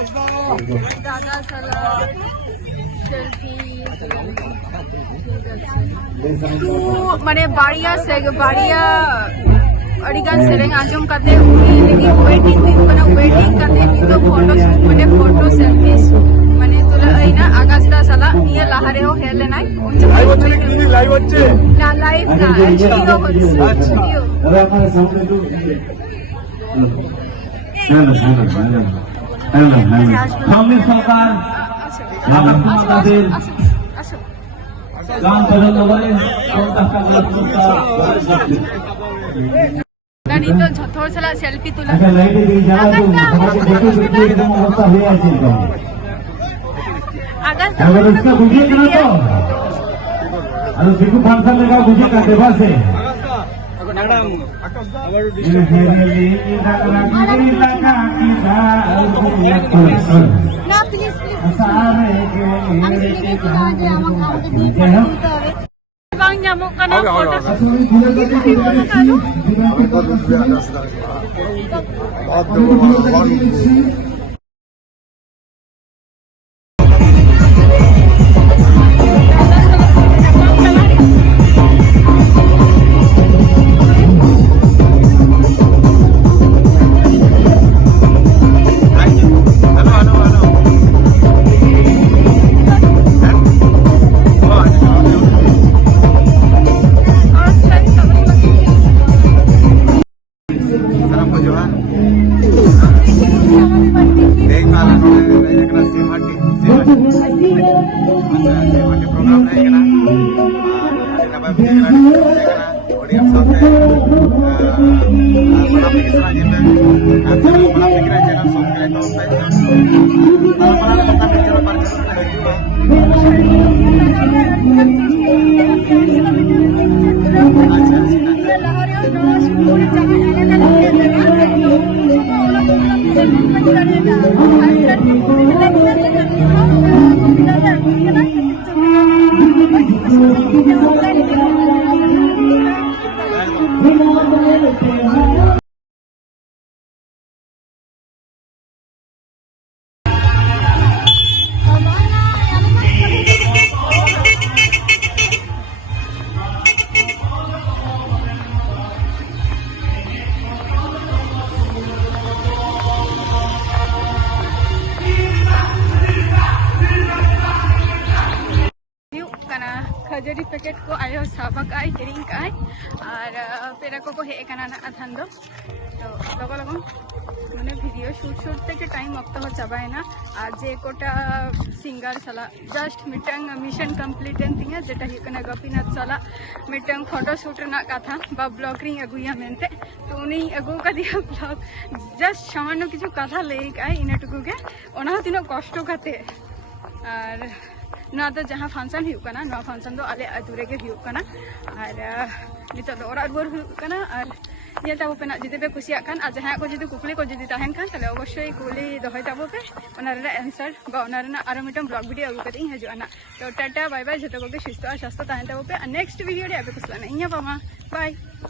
दादा साला सेल्फी तू माने बाड़िया से बाड़िया अड़ीगान सेरेंग आजम करते उनी लगी वेटिंग हुई वेटिंग करते नितो फोटो माने फोटो सेल्फीज माने तुला आइना आगास्टा साला निया लाहारे हो हेले नाइ लाइव হচ্ছে কি লাইভ হচ্ছে ना लाइव ना वीडियो হচ্ছে वीडियो अरे हमारे सामने तो हेलो सामने सरकार लागा कुमार गान पहले नंबरे कोणता का नितो झथोर साला सेल्फी तुला अच्छा लाइट दी जाओ तो हमारे फोटो वीडियो एकदम अवस्था है ऐसे का आगास्टा अगर इसका वीडियो करो तो अरे देखो फंक्शन लगा वीडियो का देवा से मैडम ना please bang nyamuk kana foto खजरी पैकेट को आयो साबक आई हिरिंग का और पेरा को हे कना अथान दो तो लगो लगो मैंने वीडियो शूट के टाइम अक्ता हो चाबायना आज जे कोटा सिंगर साला जस्ट मिटंग मिशन कंप्लीट एन तिंगा जेटा हिकना गोपीनाथ साला मिटंग फोटो शूट ना कथा बा ब्लॉग रिंग अगुया मेनते तो उनी अगु का दिया ब्लॉग जस्ट सामान्य किछु कथा लेक आई इना टुकु के ओना तिनो कष्ट काते और ना तो जहाँ फंक्शन हुकना ना फंक्शन तो आले अतुरे के हुकना और नितो दो ओरा रुआर हुकना और ये ताबो पे ना जुदि पे कुसिया कान आ जहाँ को जुदि कुकली को जुदि ताहेन कान तले अवश्य कुली दोहय ताबो पे ओना रे आंसर बा ओना रे आरो मिटम ब्लॉग वीडियो अगु कते हजुना तो टाटा बाय बाय जतो को सुस्थ और स्वास्थ्य ताहेन ताबो पे नेक्स्ट वीडियो रे आपे कुसला नहीं पामा बाय।